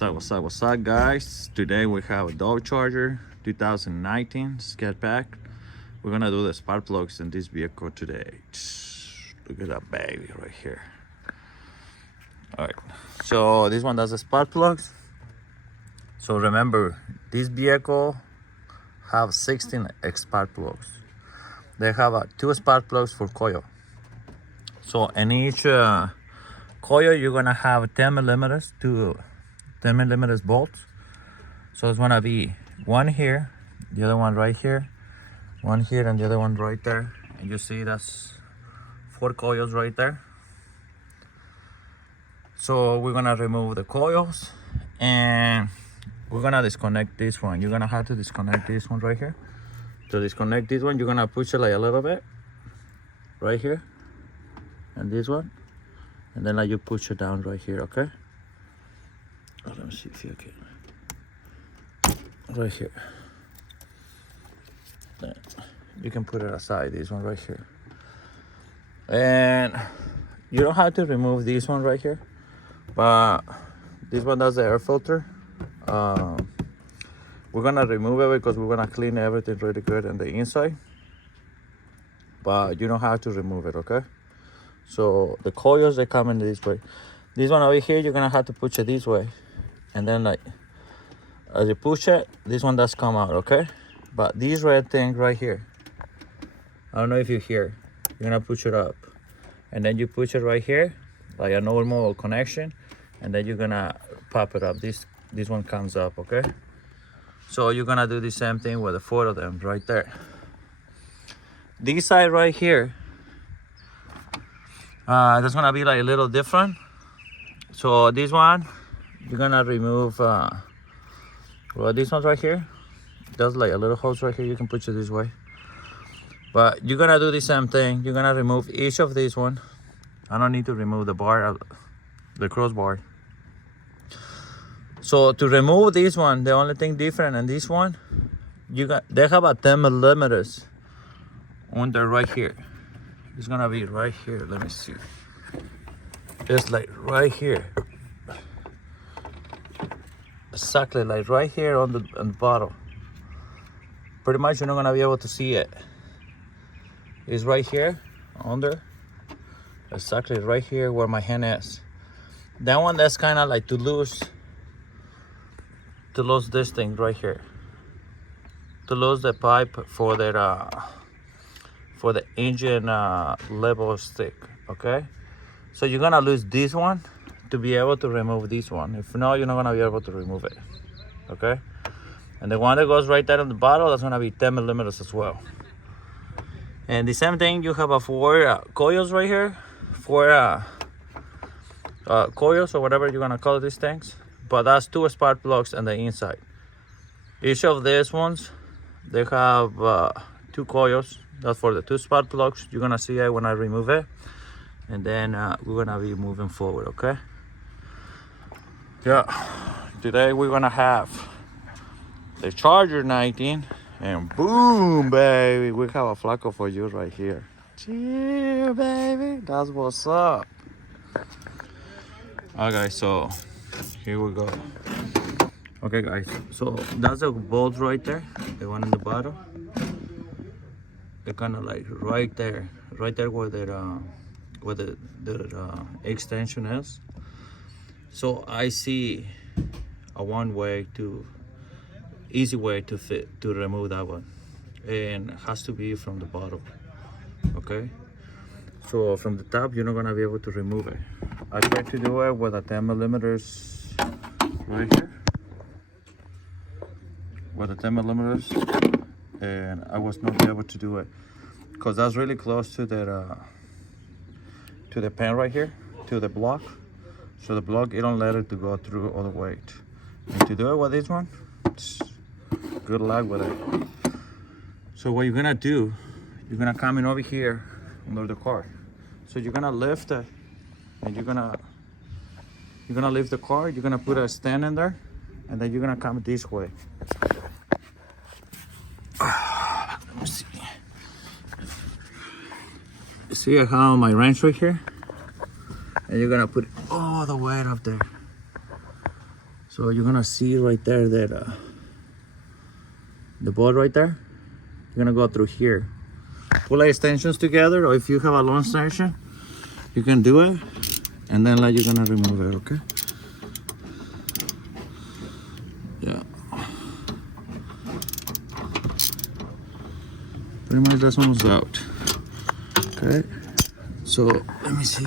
What's up, guys? Today we have a Doge Charger 2019 Scat Pack. We're gonna do the spark plugs in this vehicle today. Look at that baby right here. All right, so this one does the spark plugs. So remember, this vehicle have 16 spark plugs. They have 2 spark plugs for coil. So in each coil, you're gonna have 10 millimeters to 10 millimeters bolts. So it's gonna be one here, the other one right here, one here, and the other one right there. And you see that's 4 coils right there. So we're gonna remove the coils and we're gonna disconnect this one. You're gonna have to disconnect this one right here. To disconnect this one, you're gonna push it like a little bit right here, and this one, and then you push it down right here. Okay, let me see if you can. Right here, then you can put it aside, this one right here. And you don't have to remove this one right here, but this one does the air filter. We're gonna remove it because we're gonna clean everything really good on the inside, but you don't have to remove it. Okay, so the coils, they come in this way. This one over here, you're gonna have to push it this way, and then like as you push it, this one does come out. Okay, but this red thing right here, I don't know if you hear, you're gonna push it up, and then you push it right here like a normal connection, and then you're gonna pop it up. This one comes up. Okay, so you're gonna do the same thing with the 4 of them right there. This side right here, that's gonna be like a little different. So this one, you're gonna remove, well, this one's right here. There's like a little hose right here. You can push it this way. But you're gonna do the same thing. You're gonna remove each of these one. I don't need to remove the bar, the crossbar. So to remove this one, the only thing different in this one, they have a 10 millimeters under right here. It's gonna be right here. Let me see. It's like right here. Exactly like right here on the bottom. Pretty much you're not gonna be able to see it. It's right here under. Exactly right here where my hand is. That one, that's kind of like to lose this thing right here, to lose the pipe for the engine level stick. Okay, so you're gonna lose this one to be able to remove this one. If not, you're not gonna be able to remove it. Okay, and the one that goes right there on the bottom, that's gonna be 10 millimeters as well. And the same thing, you have a 4 coils right here, 4 coils or whatever you're gonna call these things. But that's 2 spark plugs on the inside. Each of these ones, they have 2 coils. That's for the 2 spark plugs. You're gonna see it when I remove it, and then we're gonna be moving forward. Okay. Yeah. Today we're gonna have the Charger 19, and boom, baby, we have a Flaco for you right here. Cheer, baby. That's what's up. Okay, so here we go. Okay, guys, so that's the bolts right there, the one in the bottom. They're kind of like right there where the extension is. So I see a easy way to remove that one, and it has to be from the bottom. Okay, so from the top you're not gonna be able to remove it. I tried to do it with a 10 millimeters right here, with a 10 millimeters, and I was not able to do it because that's really close to the pen right here, to the block. So the block, it don't let it to go through all the way. And to do it with this one, good luck with it. So what you're gonna do, you're gonna come in over here under the car. So you're gonna lift it, and you're gonna lift the car. You're gonna put a stand in there, and then you're gonna come this way. Let me see. See I have my wrench right here, and you're gonna put all the weight up there. So you're gonna see right there that the bolt right there, you're gonna go through here. Pull the extensions together, or if you have a long extension, you can do it, and then like you're gonna remove it, okay? Yeah. Pretty much that's almost out. Okay. So let me see.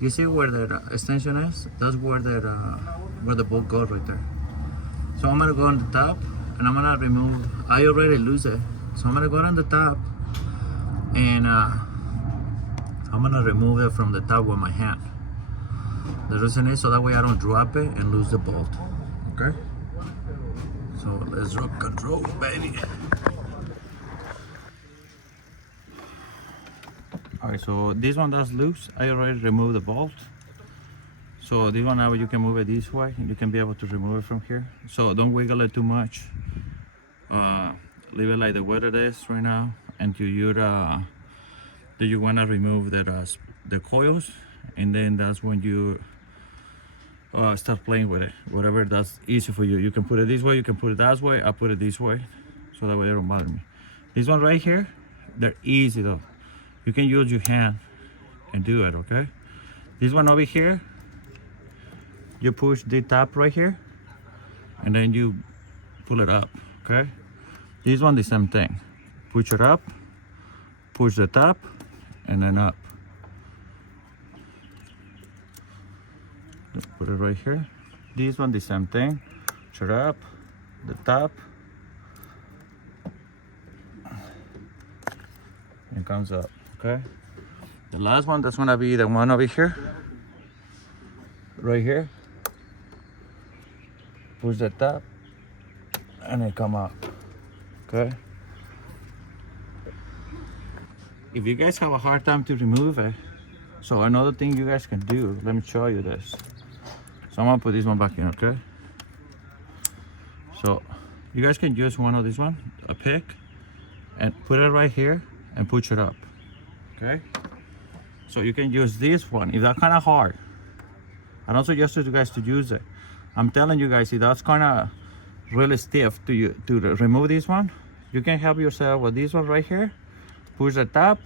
You see where the extension is? That's where the bolt goes right there. So I'm gonna go on the top and I'm gonna remove. I already lose it, so I'm gonna go on the top and I'm gonna remove it from the top with my hand. The reason is so that way I don't drop it and lose the bolt. Okay. So let's rock and roll, baby. Alright, so this one that's loose. I already removed the bolt. So this one now you can move it this way. You can be able to remove it from here. So don't wiggle it too much. Leave it like the way it is right now. Until you wanna remove the coils, and then that's when you start playing with it. Whatever that's easy for you. You can put it this way. You can put it that way. I put it this way, so that way they don't bother me. This one right here, they're easy though. You can use your hand and do it, okay? This one over here, you push the top right here, and then you pull it up, okay? This one, the same thing. Push it up, push the top, and then up. Put it right here. This one, the same thing. Push it up, the top, and comes up. Okay, the last one, that's gonna be the one over here, right here. Push the top and it come up. Okay, if you guys have a hard time to remove it, so another thing you guys can do, let me show you this. So I'm gonna put this one back in, okay? So you guys can use one of this one, a pick, and put it right here and push it up. Okay, so you can use this one if that's kind of hard. I don't suggest you guys to use it. I'm telling you guys, if that's kind of really stiff to remove this one, you can help yourself with this one right here. Push the top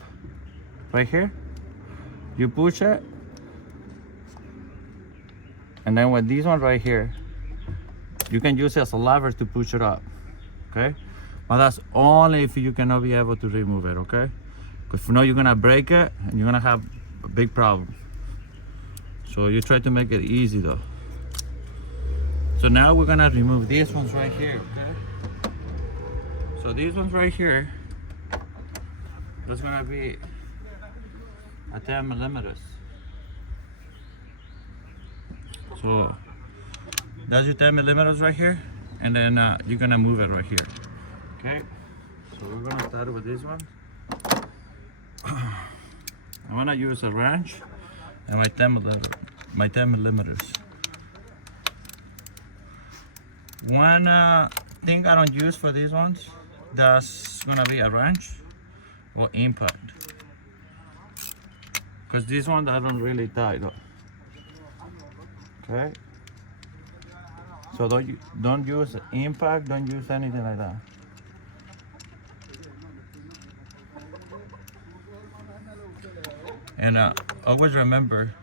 right here, you push it, and then with this one right here, you can use it as a lever to push it up. Okay, but that's only if you cannot be able to remove it. Okay, because if not, you're gonna break it and you're gonna have a big problem. So you try to make it easy though. So now we're gonna remove these ones right here, okay? So these ones right here, that's gonna be a 10 millimeters. So that's your 10 millimeters right here, and then you're gonna move it right here, okay? So we're gonna start with this one. I'm gonna use a wrench and my 10 millimeters. One thing I don't use for these ones, that's gonna be a wrench or impact, because this one I don't really tight up. Okay, so don't use impact, don't use anything like that. And always remember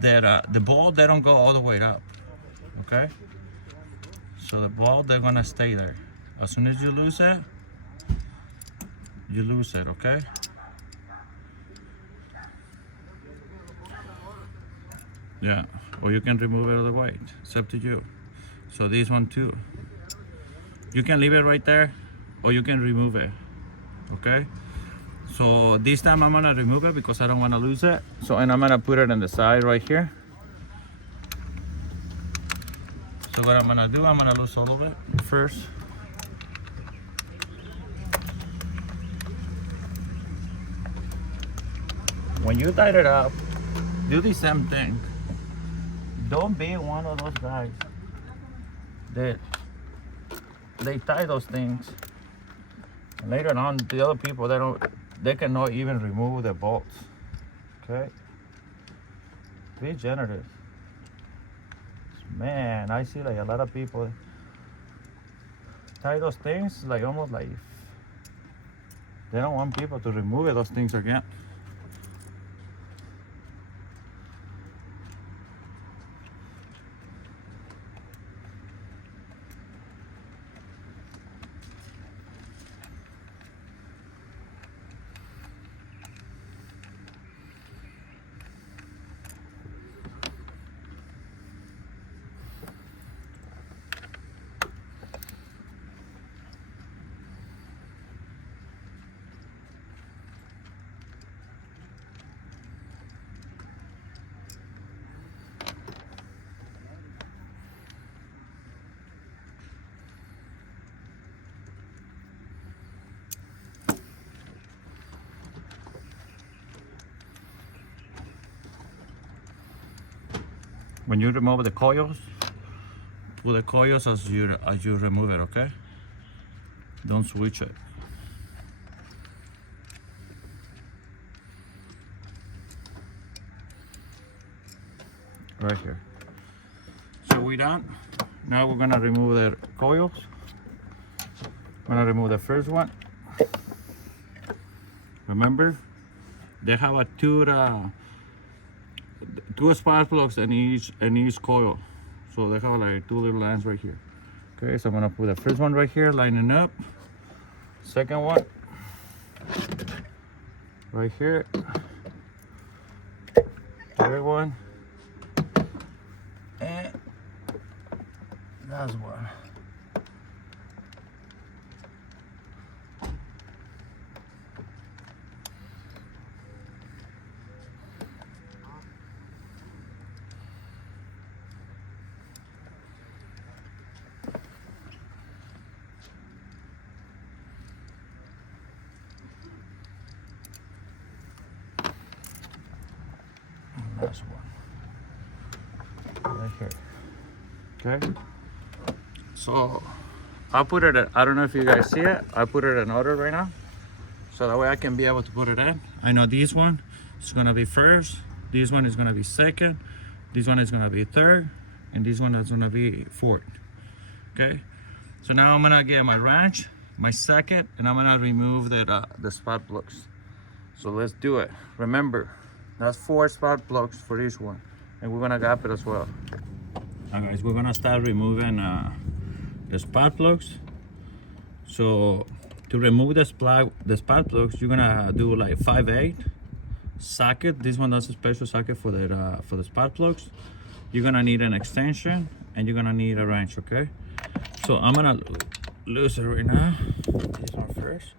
that the ball, they don't go all the way up, okay? So the ball, they're gonna stay there. As soon as you lose it, you lose it, okay? Yeah, or you can remove it other way, it's up to you. So this one too, you can leave it right there, or you can remove it, okay? So this time I'm gonna remove it because I don't wanna lose it. So, and I'm gonna put it on the side right here. So what I'm gonna do, I'm gonna lose all of it first. When you tie it up, do the same thing. Don't be one of those guys that they tie those things, and later on the other people, they cannot even remove the bolts. Okay, be generous. Man, I see like a lot of people tie those things like almost like they don't want people to remove those things again. When you remove the coils, put the coils as you remove it, okay? Don't switch it. Right here. So we're done. Now we're gonna remove the coils. I'm gonna remove the first one. Remember, they have a two spark plugs in each coil. So they have like two little lines right here. Okay, so I'm gonna put the first one right here, lining up. Second one right here. Third one. And last one. Last one right here. Okay, so I'll put it I don't know if you guys see it. I put it in order right now so that way I can be able to put it in. I know this one is gonna be first, this one is gonna be second, this one is gonna be third, and this one is gonna be fourth. Okay, so now I'm gonna get my wrench, my socket, and I'm gonna remove the spark plugs. So let's do it. Remember, that's 4 spark plugs for each one, and we're gonna gap it as well. Now guys, we're gonna start removing the spark plugs. So to remove the spark plugs, you're gonna do like 5/8 socket. This one has a special socket for the spark plugs. You're gonna need an extension and you're gonna need a wrench. Okay, so I'm gonna loose it right now. This one first.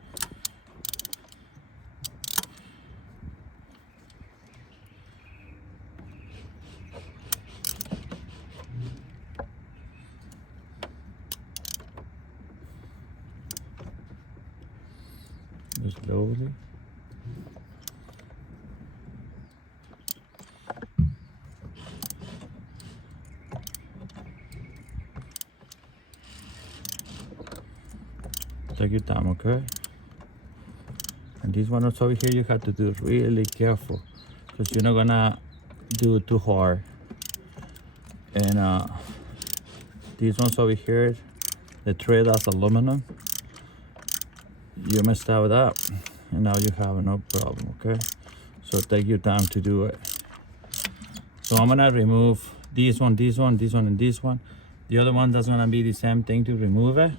Just slowly. Take your time, okay? And this one over here, you have to do really careful because you're not gonna do it too hard. And these ones over here, the tray that's aluminum, you messed that up and now you have no problem. Okay, so take your time to do it. So I'm gonna remove this one, this one, this one, and this one. The other one that's gonna be the same thing to remove it,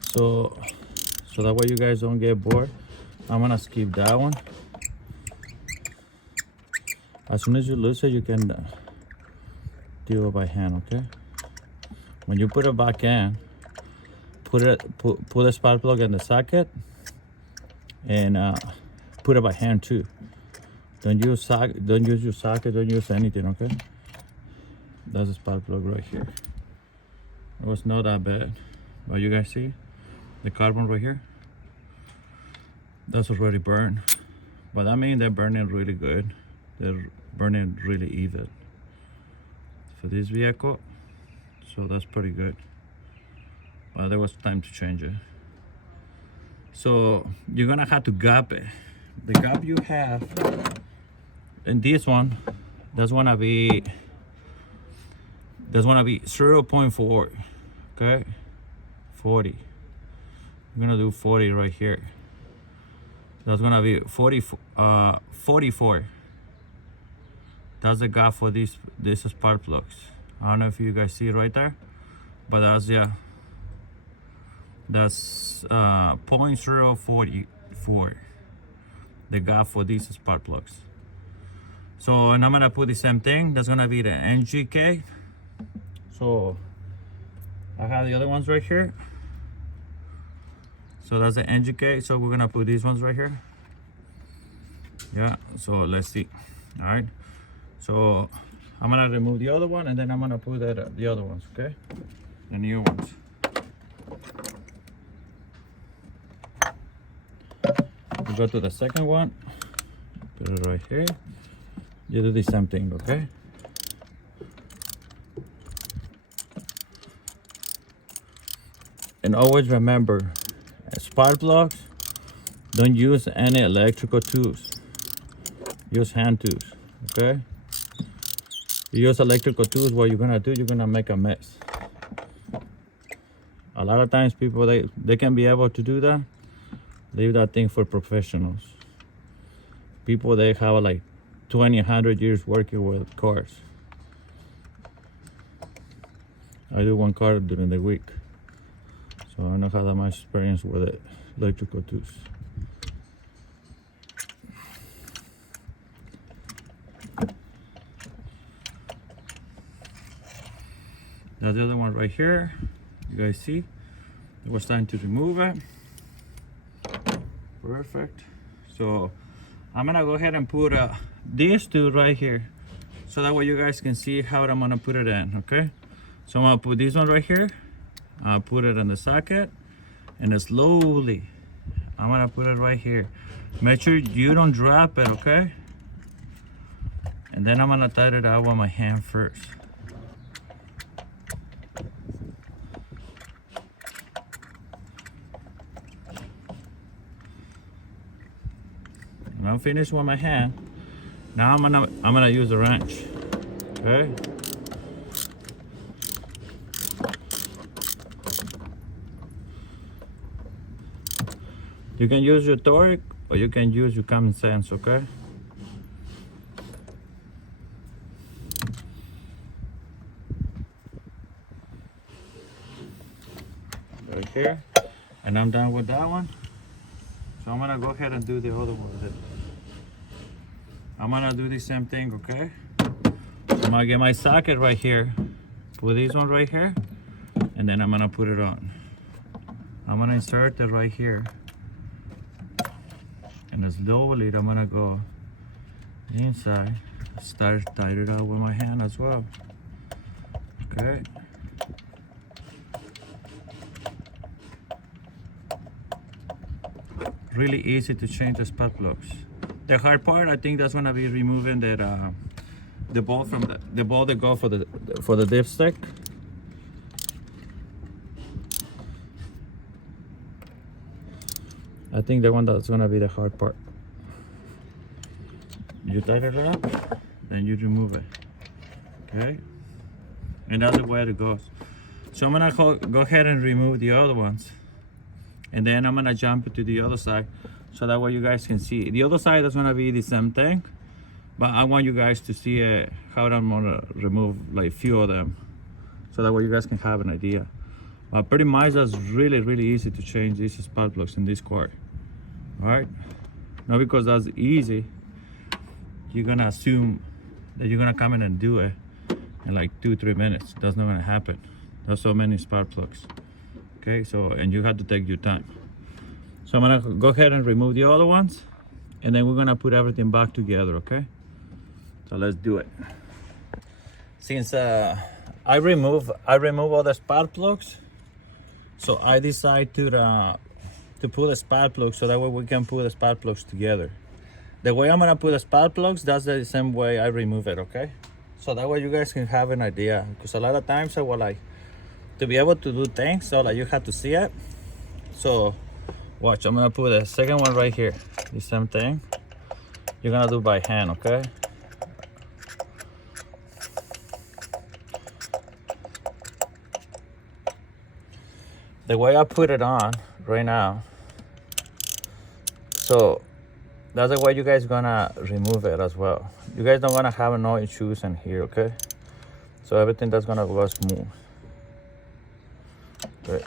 so that way you guys don't get bored. I'm gonna skip that one. As soon as you lose it, you can do it by hand. Okay, when you put it back in, put the spark plug in the socket and put it by hand too. Don't use your socket, don't use anything, okay? That's a spark plug right here. It was not that bad. But you guys see the carbon right here? That's already burned. But that means they're burning really good. They're burning really even for this vehicle. So that's pretty good. But there was time to change it. So you're gonna have to gap it. The gap you have in this one, that's gonna be There's gonna be 0.4, okay? 40. We're gonna do 40 right here. That's gonna be 44. That's the gap for these spark plugs. I don't know if you guys see it right there, but that's, yeah, that's 0.044, the gap for these spark plugs. So, and I'm gonna put the same thing. That's gonna be the NGK. So I have the other ones right here. So that's the NGK. So we're gonna put these ones right here. Yeah, so let's see. All right, so I'm gonna remove the other one, and then I'm gonna put the other ones, okay? The new ones. We go to the second one, put it right here. You do the same thing, okay? And always remember, spark plugs, don't use any electrical tools. Use hand tools, okay? You use electrical tools, what you're gonna do, you're gonna make a mess. A lot of times people, they can be able to do that. Leave that thing for professionals. People, they have like 20, 100 years working with cars. I do one car during the week, so I don't have that much experience with it, electrical tools. Now the other one right here, you guys see, it was time to remove it. Perfect. So I'm gonna go ahead and put these two right here, so that way you guys can see how I'm gonna put it in, okay? So I'm gonna put this one right here. I'll put it in the socket, and then slowly I'm gonna put it right here. Make sure you don't drop it, okay? And then I'm gonna tighten it out with my hand first. When I'm finished with my hand, now I'm gonna use a wrench, okay? You can use your torque, or you can use your common sense, okay? Right here, and I'm done with that one. So I'm gonna go ahead and do the other one with it. I'm gonna do the same thing, okay? I'm gonna get my socket right here, put this one right here, and then I'm gonna put it on. I'm gonna insert it right here, and slowly I'm gonna go inside, start tighten it up with my hand as well, okay? Really easy to change the spark plugs. The hard part, I think, that's gonna be removing that the bolt from the bolt that go for the dipstick. I think the one that's gonna be the hard part. You tighten it up, then you remove it, okay? And that's the way it goes. So I'm gonna go ahead and remove the other ones, and then I'm gonna jump to the other side, so that way you guys can see. The other side is gonna be the same thing, but I want you guys to see how I'm gonna remove like few of them, so that way you guys can have an idea. But pretty much that's really easy to change these spark plugs in this car. All right, not because that's easy, you're gonna assume that you're gonna come in and do it in like 2-3 minutes. That's not gonna happen. There's so many spark plugs. Okay, so, and you have to take your time. So I'm gonna go ahead and remove the other ones, and then we're gonna put everything back together, okay? So let's do it. Since I remove all the spark plugs, so I decide to put the spark plugs, so that way we can put the spark plugs together. The way I'm gonna put the spark plugs, that's the same way I remove it, okay? So that way you guys can have an idea, because a lot of times I will like to be able to do things, so like you have to see it. So watch, I'm gonna put the second one right here, the same thing. You're gonna do by hand, okay? the way I put it on right now, so that's the way you guys gonna remove it as well. You guys don't gonna have no issues in here, okay? So everything that's gonna go smooth. Right.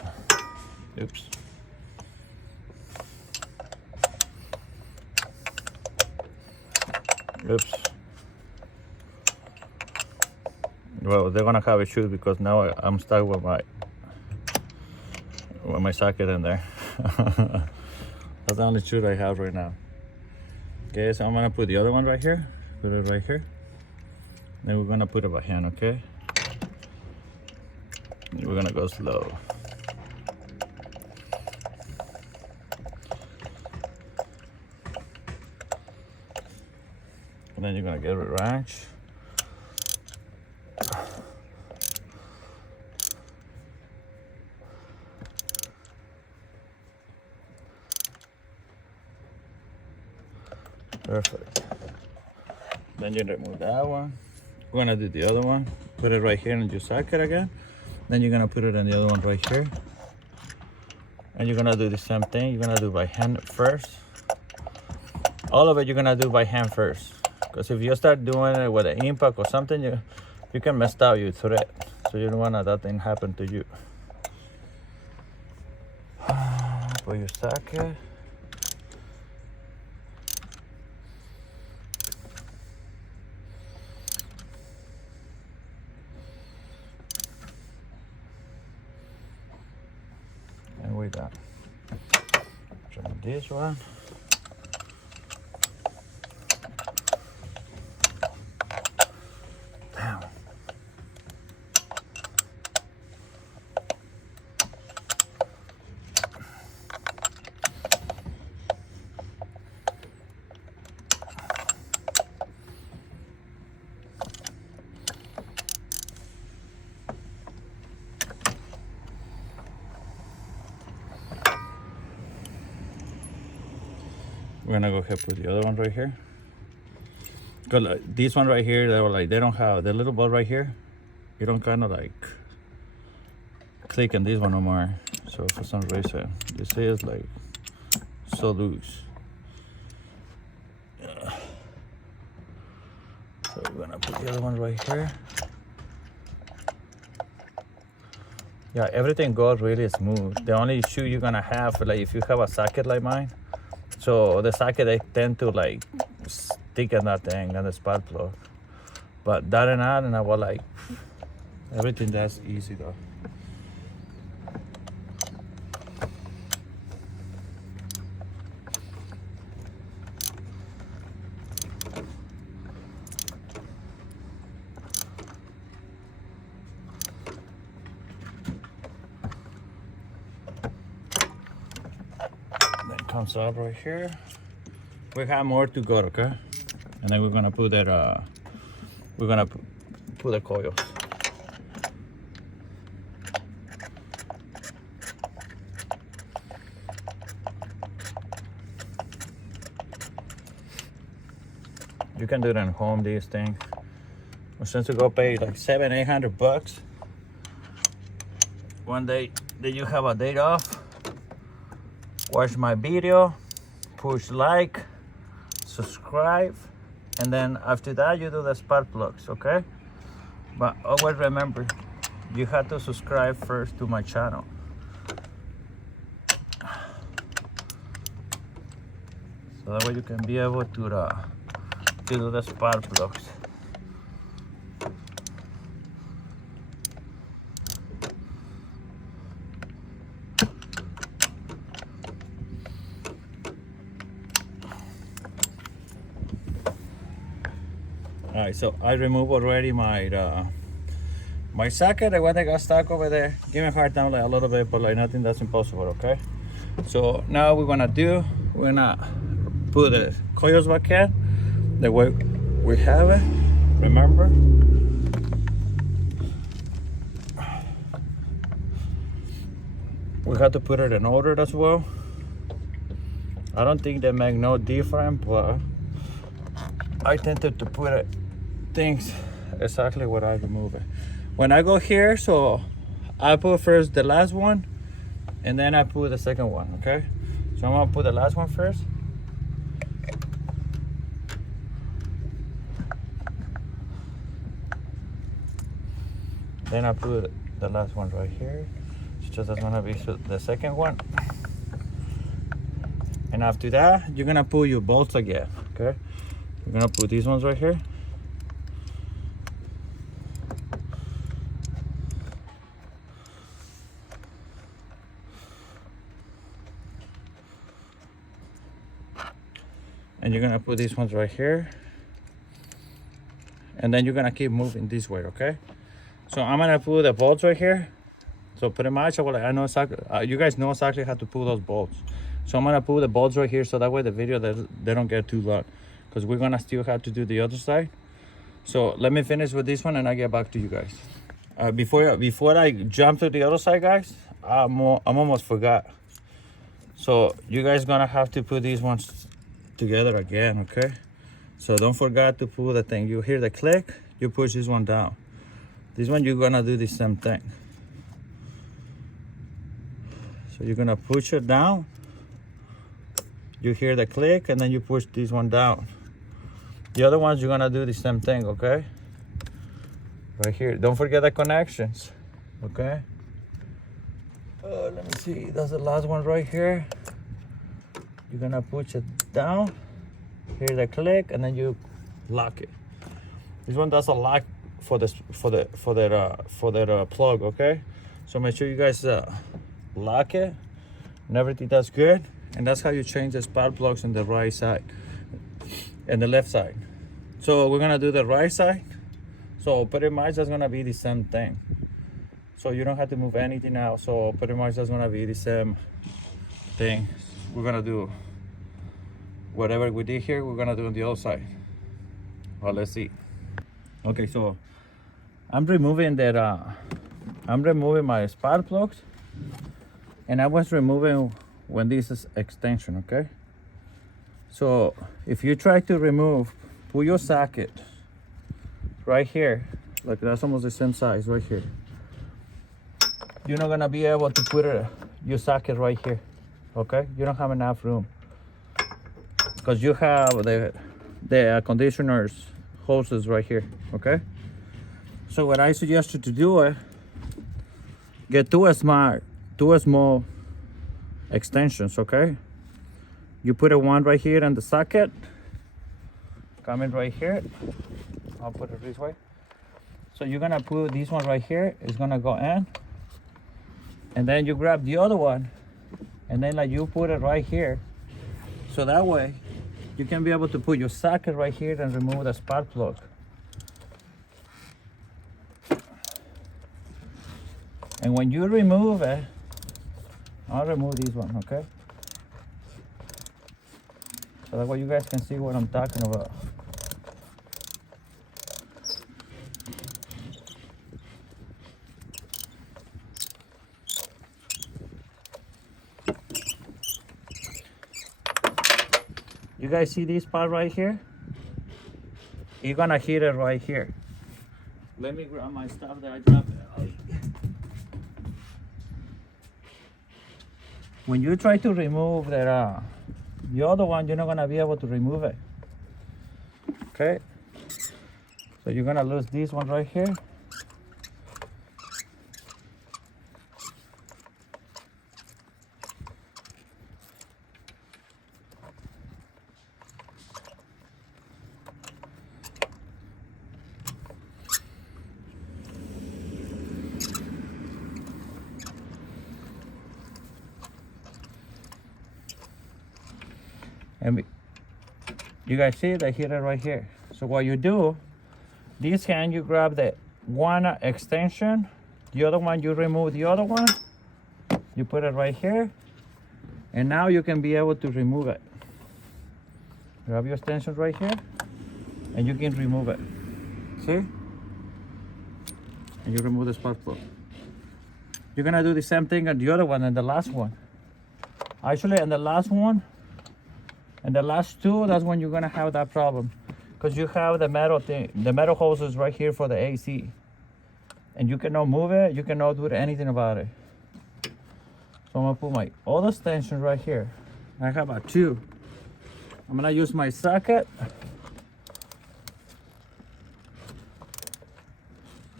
Oops. Oops. Well, they're gonna have issues because now I'm stuck with my socket in there. That's the only shoot I have right now. Okay, so I'm gonna put the other one right here. Put it right here. Then we're gonna put it by hand, okay? We're gonna go slow. And then you're gonna get it ranch. Perfect. Then you remove that one. We're gonna do the other one. Put it right here in your socket again. Then you're gonna put it in the other one right here. And you're gonna do the same thing. You're gonna do by hand first. All of it you're gonna do by hand first. Because if you start doing it with an impact or something, you can mess up your thread. So you don't want that thing happen to you. Put your socket. And we're done. Try this one. Damn. We're gonna go ahead and put the other one right here. Cause this one right here, they don't have the little ball right here. You don't kind of like click on this one no more. So for some reason, this is like so loose. Yeah. So we're gonna put the other one right here. Yeah, everything goes really smooth. The only issue you're gonna have, like if you have a socket like mine, so the socket they tend to like stick in that thing and the spark plug. But that and that, and I was like, everything that's easy though. Then comes up right here. We have more to go, okay? And then we're gonna put that. We're gonna put the coils. You can do it at home. These things. Since you go pay like $700-800. One day that you have a day off, watch my video, push like, subscribe, and then after that you do the spark plugs, okay? But always remember, you have to subscribe first to my channel. So that way you can be able to do the spark plugs. All right, so I removed already my my socket. The one that got stuck over there. Give me a hard time like a little bit, but like nothing that's impossible, okay? So now we're gonna put the coils back in the way we have it. Remember? We have to put it in order as well. I don't think they make no difference, but I tended to put it things exactly what I remove it. When I go here, so I put first the last one, and then I put the second one, okay? So I'm gonna put the last one first. Then I put the last one right here. So that's gonna be the second one. And after that, you're gonna put your bolts again, okay? You're gonna put these ones right here. And you're gonna put these ones right here. And then you're gonna keep moving this way, okay? So I'm gonna put the bolts right here. So pretty much, I know exactly, you guys know exactly how to pull those bolts. So I'm gonna put the bolts right here so that way the video, they don't get too long. Because we're gonna still have to do the other side. So let me finish with this one and I get back to you guys. Before I jump to the other side, guys, I'm almost forgot. So you guys gonna have to put these ones together again, okay? So don't forget to pull the thing. You hear the click, you push this one down. This one you're gonna do the same thing. So you're gonna push it down. You hear the click and then you push this one down. The other ones you're gonna do the same thing, okay? Right here. Don't forget the connections, okay? Let me see. That's the last one right here. You're gonna push it down. Hear the click and then you lock it. This one does a lock for that plug, okay? So make sure you guys lock it and everything that's good. And that's how you change the spark plugs on the right side and the left side. So we're gonna do the right side. So pretty much that's gonna be the same thing. So you don't have to move anything out. So pretty much that's gonna be the same thing. We're gonna do whatever we did here, we're gonna do on the other side. Well, let's see. Okay, so I'm removing that. I'm removing my spark plugs, and I was removing when this is extension. Okay. So if you try to remove, pull your socket right here, like that's almost the same size right here. You're not gonna be able to put your socket right here. Okay, you don't have enough room because you have the conditioners hoses right here. Okay, so what I suggest you to do is get two small extensions. Okay, you put one right here in the socket, coming right here. I'll put it this way. So you're gonna put this one right here. It's gonna go in, and then you grab the other one, and then like you put it right here. So that way you can be able to put your socket right here and remove the spark plug. And when you remove it, I'll remove this one, okay? So that way you guys can see what I'm talking about. You guys see this part right here? You're gonna hit it right here. Let me grab my stuff that I dropped. When you try to remove that, the other one, you're not gonna be able to remove it. Okay? So you're gonna lose this one right here. And you guys see the heater right here. So what you do, this hand you grab the one extension, the other one you remove the other one, you put it right here, and now you can be able to remove it. Grab your extension right here, and you can remove it. See? And you remove the spark plug. You're gonna do the same thing on the other one and the last one. Actually, on the last one, and the last two, that's when you're gonna have that problem, because you have the metal hoses right here for the AC, and you cannot move it. You cannot do anything about it. So So I'm gonna put my other extension right here. I have about two. I'm gonna use my socket.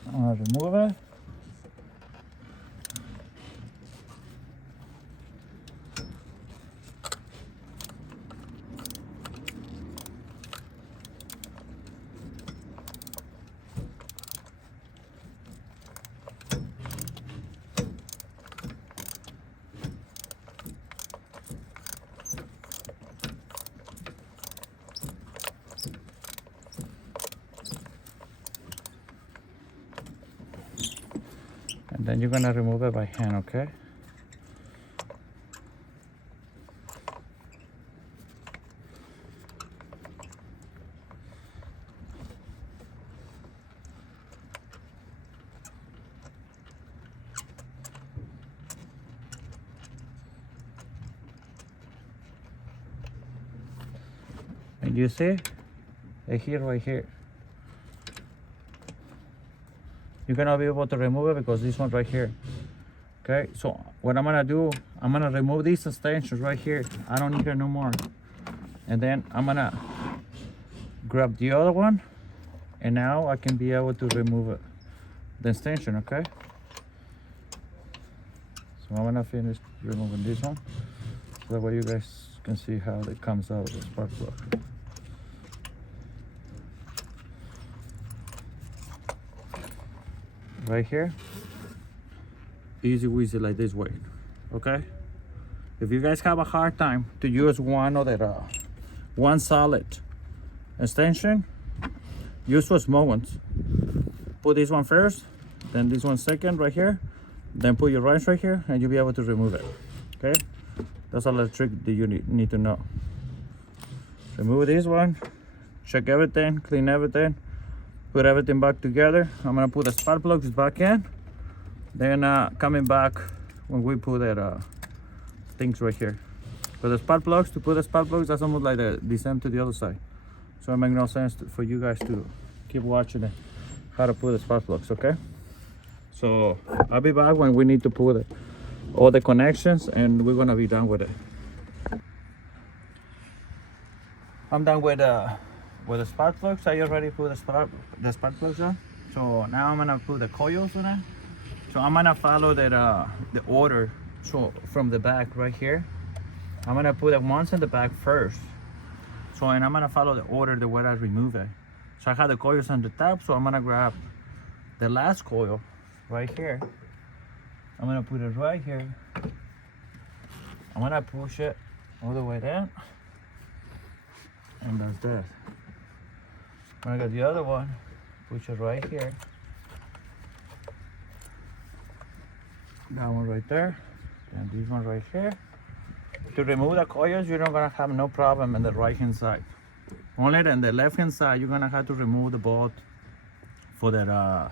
I'm gonna remove it. And then you're gonna remove it by hand, okay? And you see, right here. You're gonna be able to remove it because this one's right here. Okay, so what I'm gonna do, I'm gonna remove these extensions right here. I don't need it no more. And then I'm gonna grab the other one, and now I can be able to remove it, the extension, okay? So I'm gonna finish removing this one, so that way you guys can see how it comes out with the spark plug. Right here, easy weasy like this way, okay? If you guys have a hard time to use one of the one solid extension, use for small ones. Put this one first, then this one second right here, then put your wrench right here, and you'll be able to remove it, okay? That's a little trick that you need to know. Remove this one, check everything, clean everything, put everything back together. I'm gonna put the spark plugs back in. Then coming back when we put that things right here. For the spark plugs, to put the spark plugs, that's almost like the same to the other side. So it makes no sense for you guys to keep watching it, how to put the spark plugs, okay? So I'll be back when we need to put all the connections, and we're gonna be done with it. I'm done with the spark plugs. I already put the spark plugs on. So now I'm gonna put the coils on it. So I'm gonna follow the order. So from the back right here, I'm gonna put the ones in the back first. So, and I'm gonna follow the order the way I remove it. So I have the coils on the top, so I'm gonna grab the last coil right here. I'm gonna put it right here. I'm gonna push it all the way down, and that's that. I'm gonna get the other one, push it right here. That one right there, and this one right here. To remove the coils, you're not gonna have no problem on the right hand side. Only on the left hand side, you're gonna have to remove the bolt for that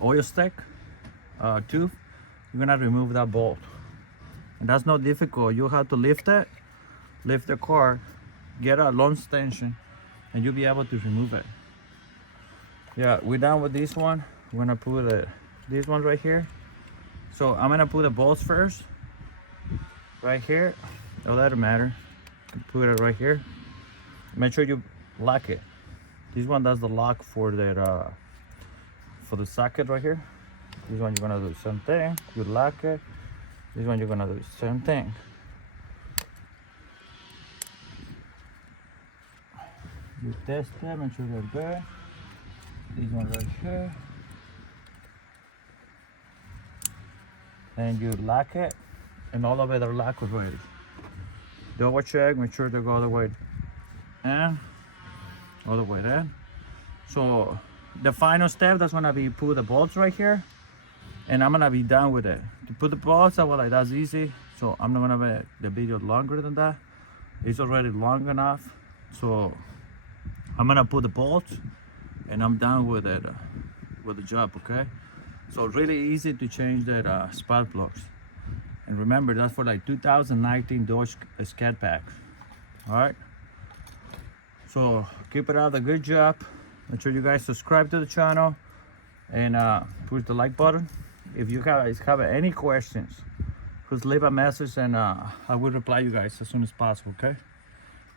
oil stick tube. You're gonna remove that bolt, and that's not difficult. You have to lift it, lift the car, get a long extension, and you'll be able to remove it. Yeah, we're done with this one. We're gonna put this one right here. So I'm gonna put the bolts first, right here. Oh, that doesn't matter. Put it right here. Make sure you lock it. This one does the lock for the socket right here. This one you're gonna do the same thing. You lock it. This one you're gonna do the same thing. You test it, make sure they're good. This one right here. And you lock it, and all of it are locked already. Double check, make sure they go all the way in, all the way in. So the final step, that's gonna be put the bolts right here, and I'm gonna be done with it. To put the bolts, I was like, that's easy. So I'm not gonna make the video longer than that. It's already long enough. So I'm gonna put the bolts, and I'm done with it, with the job, okay? So really easy to change that spark plugs. And remember, that's for like 2019 Doge Scat Pack. All right. So keep it up, a good job. Make sure you guys subscribe to the channel, and push the like button. If you guys have any questions, Just leave a message and I will reply you guys as soon as possible, okay?